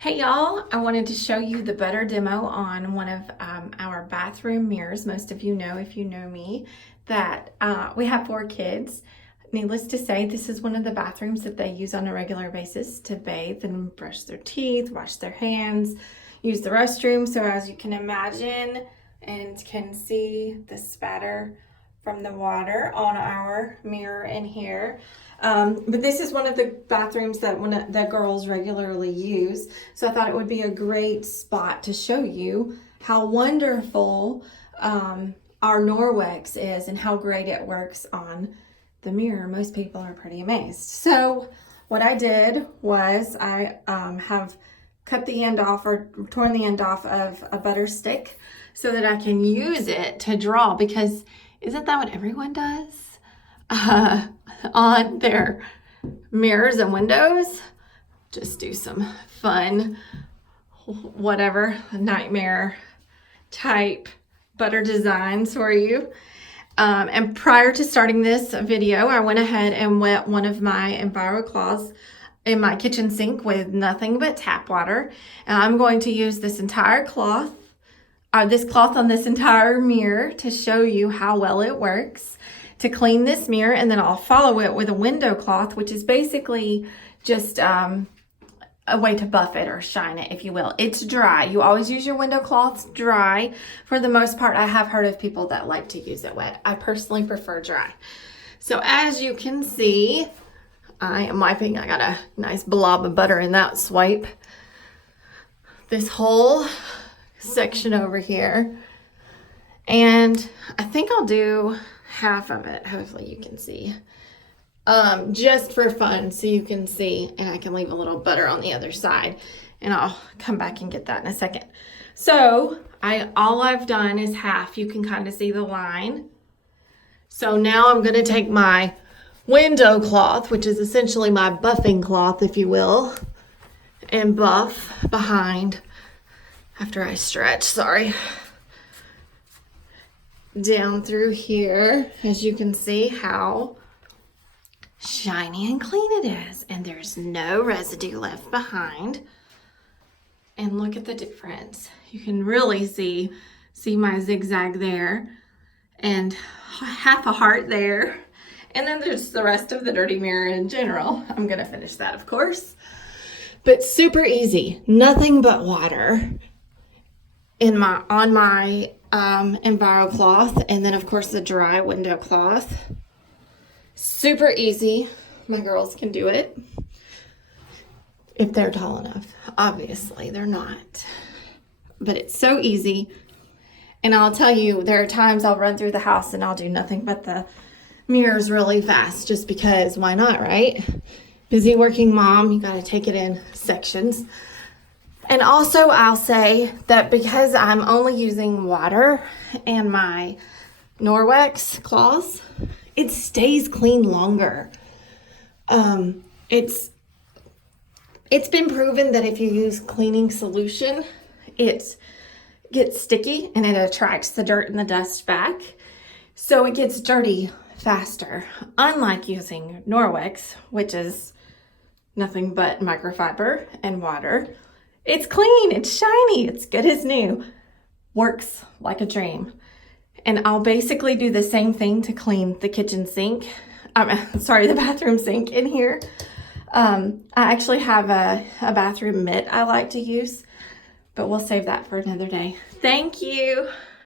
Hey y'all, I wanted to show you the better demo on one of our bathroom mirrors. Most of you know, if you know me, that we have 4 kids. Needless to say, this is one of the bathrooms that they use on a regular basis to bathe and brush their teeth, wash their hands, use the restroom. So as you can imagine and can see the spatter from the water on our mirror in here. But this is one of the bathrooms that the girls regularly use. So I thought it would be a great spot to show you how wonderful our Norwex is and how great it works on the mirror. Most people are pretty amazed. So what I did was I have cut the end off or torn the end off of a butter stick so that I can use it to draw, because isn't that what everyone does on their mirrors and windows? Just do some fun, whatever, nightmare type butter designs for you. And prior to starting this video, I went ahead and wet one of my EnviroCloths in my kitchen sink with nothing but tap water. And I'm going to use this entire cloth, this cloth on this entire mirror to show you how well it works to clean this mirror. And then I'll follow it with a window cloth, which is basically just a way to buff it or shine it, if you will. It's dry. You always use your window cloths dry. For the most part, I have heard of people that like to use it wet. I personally prefer dry. So as you can see, I am wiping. I got a nice blob of butter in that swipe. This whole section over here. And I think I'll do half of it. Hopefully you can see. Just for fun, so you can see, and I can leave a little butter on the other side, and I'll come back and get that in a second. So all I've done is half. You can kind of see the line. So now I'm going to take my window cloth, which is essentially my buffing cloth, if you will, and buff behind after I stretch, sorry, down through here. As you can see how shiny and clean it is, and there's no residue left behind. And look at the difference. You can really see my zigzag there and half a heart there. And then there's the rest of the dirty mirror in general. I'm gonna finish that, of course. But super easy, nothing but water on my EnviroCloth, and then of course the dry window cloth. Super easy. My girls can do it if they're tall enough. Obviously they're not, but it's so easy. And I'll tell you, there are times I'll run through the house and I'll do nothing but the mirrors really fast, just because why not, right? Busy working mom, you got to take it in sections. And also I'll say that because I'm only using water and my Norwex cloths, it stays clean longer. It's been proven that if you use cleaning solution, it gets sticky and it attracts the dirt and the dust back. So it gets dirty faster, unlike using Norwex, which is nothing but microfiber and water. It's clean, it's shiny, it's good as new, works like a dream. And I'll basically do the same thing to clean the kitchen sink. The bathroom sink in here. I actually have a bathroom mitt I like to use, but we'll save that for another day. Thank you.